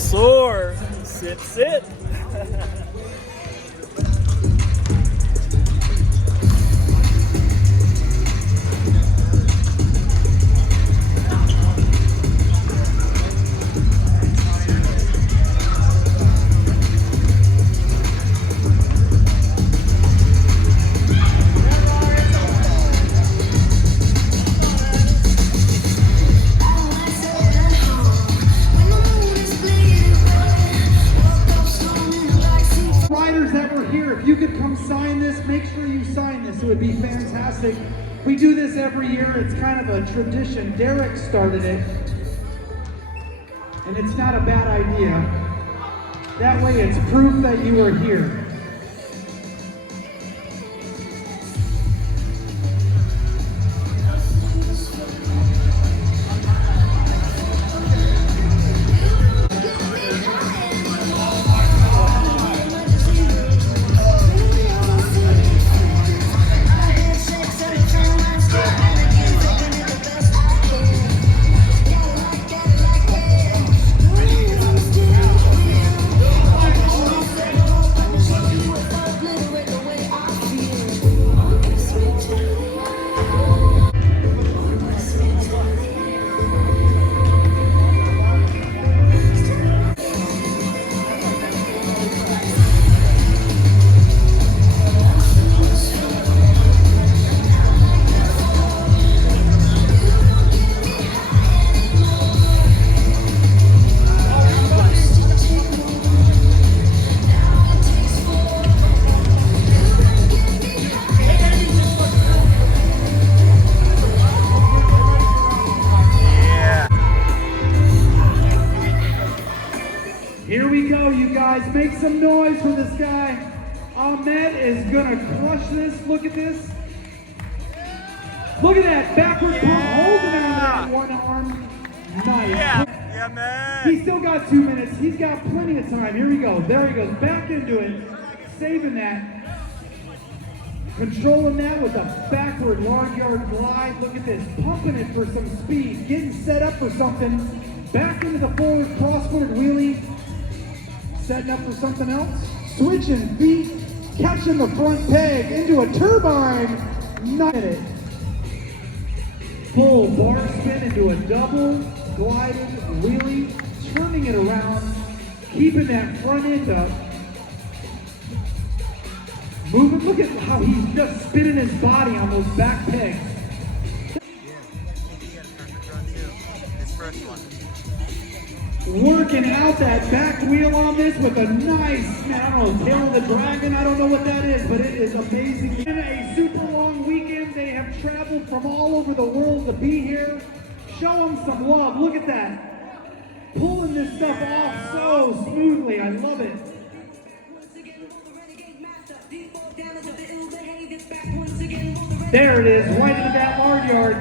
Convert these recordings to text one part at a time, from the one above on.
sore. Sit, sit. If you could come sign this, make sure you sign this. It would be fantastic. We do this every year. It's kind of a tradition. Derek started it. And it's not a bad idea. That way it's proof that you were here. Here we go, you guys. Make some noise for this guy. Ahmed is gonna crush this. Look at this. Look at that backward pump, holding on to that one arm. Nice. Yeah, man. He's still got 2 minutes. He's got plenty of time. Here we go. There he goes. Back into it. Saving that. Controlling that with a backward long yard glide. Look at this. Pumping it for some speed. Getting set up for something. Back into the forward cross-footed wheelie. Setting up for something else. Switching feet. Catching the front peg into a turbine. Not in it. Full bar spin into a double gliding wheelie. Turning it around. Keeping that front end up. Moving. Look at how he's just spinning his body on those back pegs. Working out that back wheel on this with a nice, man, I don't know, tail of the dragon, I don't know what that is, but it is amazing. In a super long weekend, they have traveled from all over the world to be here. Show them some love, look at that. Pulling this stuff off so smoothly, I love it. There it is, right into that lard yard.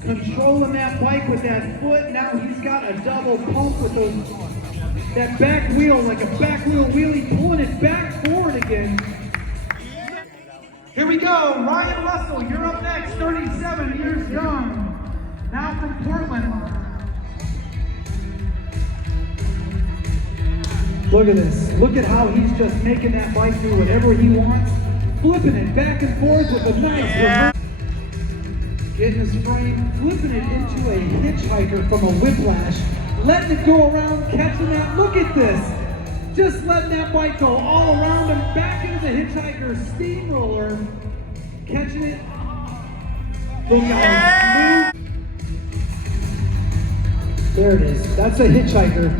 Controlling that bike with that foot. Now he's got a double pump with those, that back wheel, like a back wheel wheelie, pulling it back forward again. Here we go, Ryan Russell, you're up next, 37 years young. Now from Portland. Look at this. Look at how he's just making that bike do whatever he wants. Flipping it back and forth with a nice reverse. Getting his frame, flipping it into a hitchhiker from a whiplash, letting it go around, catching that. Look at this. Just letting that bike go all around him, back into the hitchhiker steamroller, catching it. Look how smooth. There it is. That's a hitchhiker.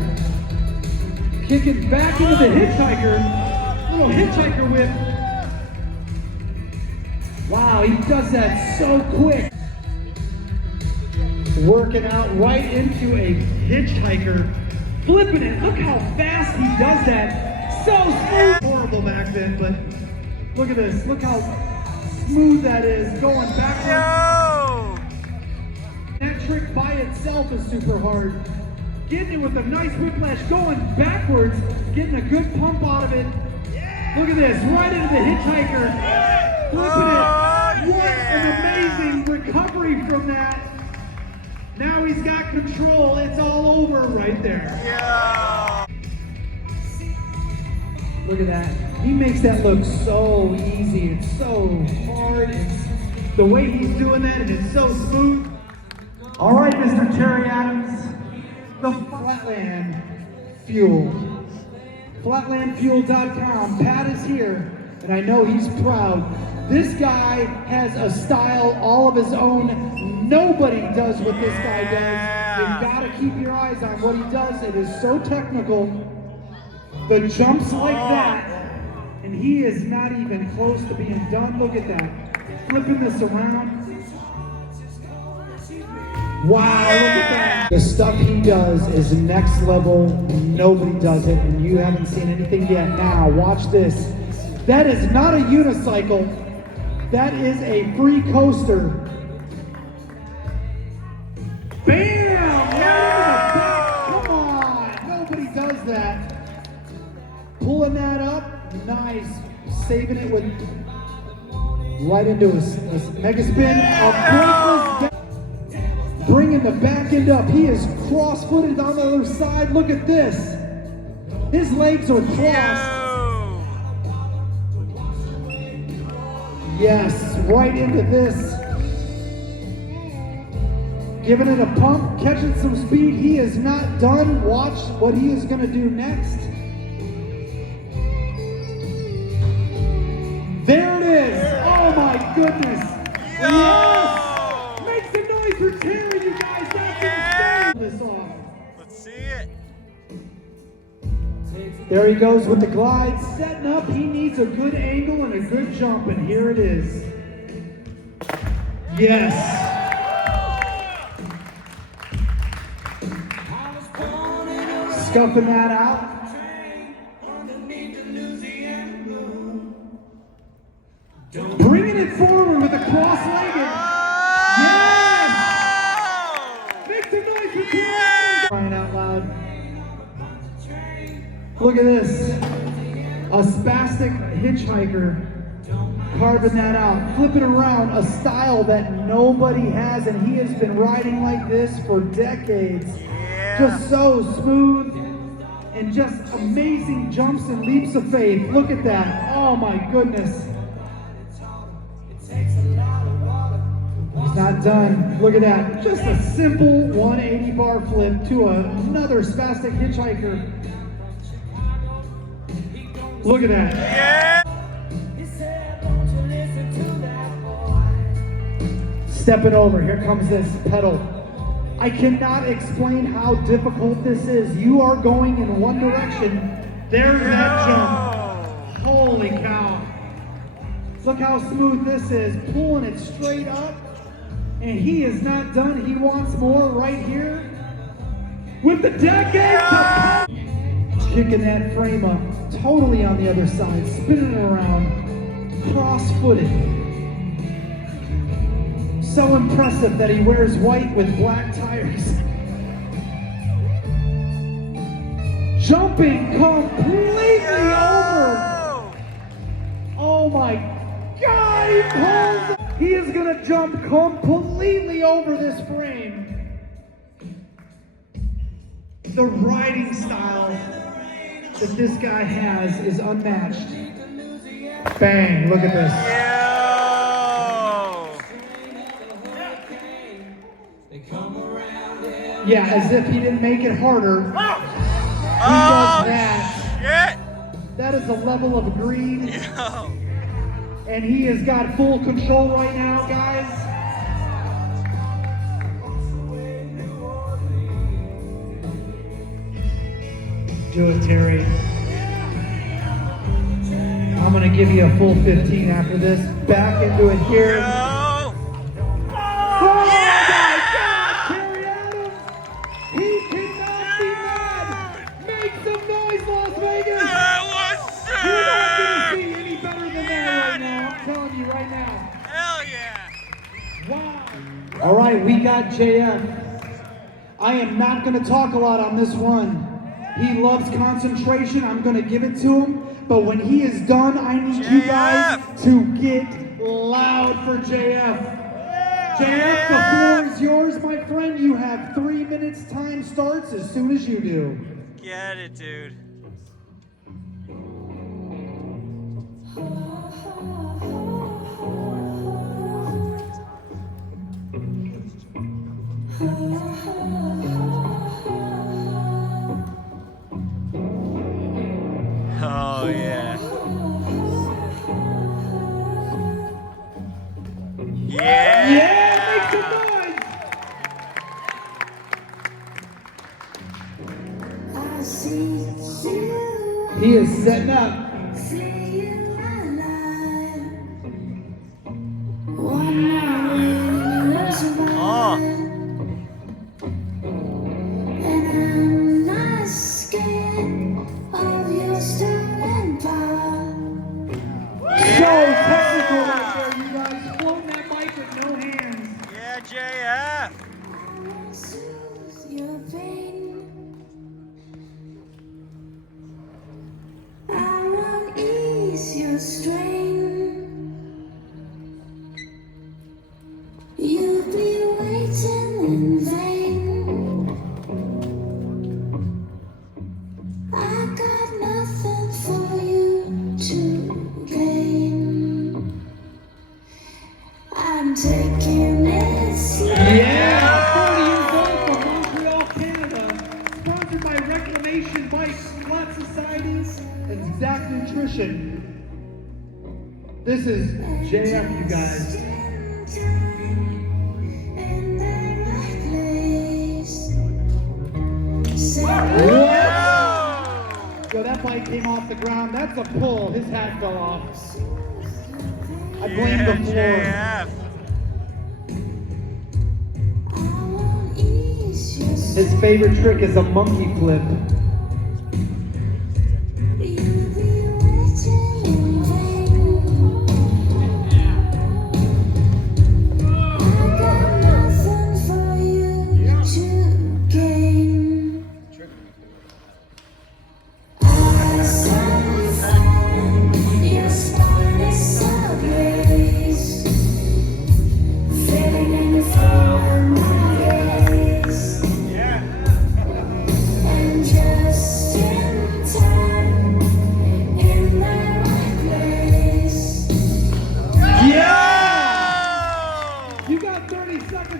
Kicking back into the hitchhiker. Little hitchhiker whip. Wow, he does that so quick. Working out right into a hitchhiker, flipping it. Look how fast he does that. So smooth. Horrible back then, but look at this. Look how smooth that is. Going backwards. That trick by itself is super hard. Getting it with a nice whiplash, going backwards, getting a good pump out of it. Look at this, right into the hitchhiker. Flipping it. What an amazing recovery from that. Now he's got control, it's all over right there. Yeah. Look at that. He makes that look so easy. It's so hard. It's the way he's doing that, and it's so smooth. All right, Mr. Terry Adams, the Flatland Fuel. Flatlandfuel.com. Pat is here, and I know he's proud. This guy has a style all of his own. Nobody does what this guy does. You've got to keep your eyes on what he does. It is so technical. The jumps like that, and he is not even close to being done. Look at that. Flipping this around. Wow, look at that. The stuff he does is next level. Nobody does it, and you haven't seen anything yet. Now, watch this. That is not a unicycle. That is a free coaster. Bam! Yeah. Come on! Nobody does that. Pulling that up, nice. Saving it with right into a mega spin. A bringing the back end up. He is cross-footed on the other side. Look at this. His legs are crossed. Yes, right into this. Giving it a pump, catching some speed. He is not done. Watch what he is going to do next. There it is. Oh my goodness. Yes! Make some noise for Terry, you guys. That's insane. This off. Let's see it. There he goes with the glide, setting up. He needs a good angle and a good jump, and here it is. Yes. Scuffing that out. Bringing it forward with a cross-legged. Yes! Make some noise for Terry. Crying out loud. Look at this. A spastic hitchhiker carving that out, flipping around, a style that nobody has, and he has been riding like this for decades. Just so smooth and just amazing jumps and leaps of faith. Look at that. Oh my goodness. He's not done. Look at that. Just a simple 180 bar flip to another spastic hitchhiker. Look at that. Yeah. Step it over. Here comes this pedal. I cannot explain how difficult this is. You are going in one direction. There's that jump. Holy cow. Look how smooth this is. Pulling it straight up. And he is not done. He wants more right here. With the decade. Kicking that frame up. Totally on the other side. Spinning it around. Cross-footed. So impressive that he wears white with black tires. Jumping completely over. Oh my God, he is gonna jump completely over this frame. The riding style that this guy has is unmatched. Bang, look at this. Yeah, as if he didn't make it harder. He does that. Shit. That is a level of greed. Yo. And he has got full control right now, guys. Do it, Terry. I'm going to give you a full 15 after this. Back into it here. Yo. All right, we got JF. I am not going to talk a lot on this one. He loves concentration. I'm going to give it to him. But when he is done, I need you guys to get loud for JF. JF, the floor is is yours, my friend. You have 3 minutes. Time starts as soon as you do. Get it, dude. Oh, yeah. Yeah! Yeah, make some noise! He is setting up. Oh! So technical right there, you guys. Floating that mic with no hands. Yeah, JF! Your strain, you'll be waiting in vain. I got nothing for you to gain. I'm taking it slow. Yeah, 30 years old from Montreal, Canada. Sponsored by Reclamation Bikes, Flat Societies, and Exact Nutrition. This is JF, you guys. What? Yo, that bike came off the ground. That's a pull. His hat fell off. I blame the floor. JF! His favorite trick is a monkey flip.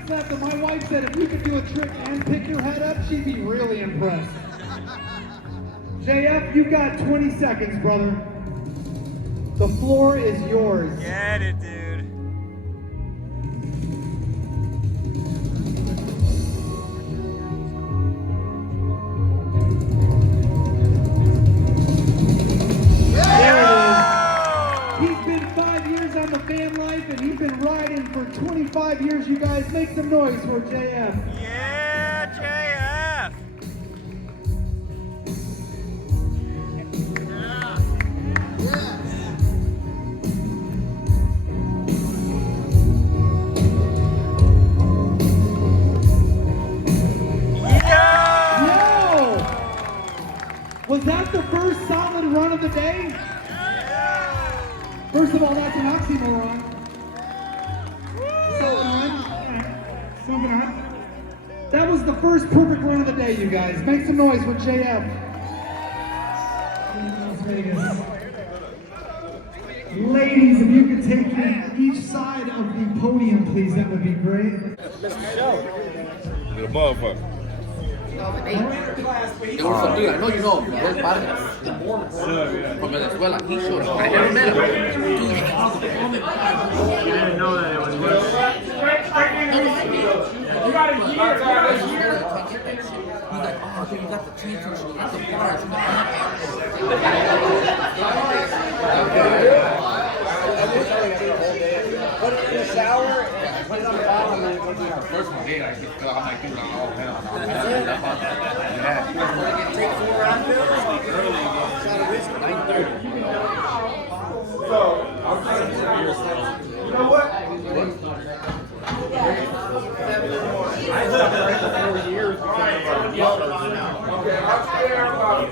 Left, and my wife said if you could do a trick and pick your head up, she'd be really impressed. JF, you've got 20 seconds, brother. The floor is yours. Get it, dude. There it is. He's been 5 years on the van life, and he's been riding for 25 years, you guys. Make some noise for JF. Yeah, JF! Was that the first solid run of the day? First of all, that's an oxymoron. Solid run. Moving on. That was the first perfect run of the day, you guys. Make some noise with JF. Las Vegas. Ladies, if you could take each side of the podium, please, that would be great. The motherfucker. There was some dude, I know you know him, Red Vargas, from Venezuela. He showed up. I never met him. Dude, he was the woman. I didn't know that it was him. You got a year. He's like, oh, dude, you got the treats and you got the bars. Put it in the shower and put it on the bottom and then put it on the First one, yeah, I just feel like I'm like, dude, oh, hell. take 4 round pills. Shot of whiskey. 9:30. So, you know what? I lived there for 4 years. Okay, I'll share about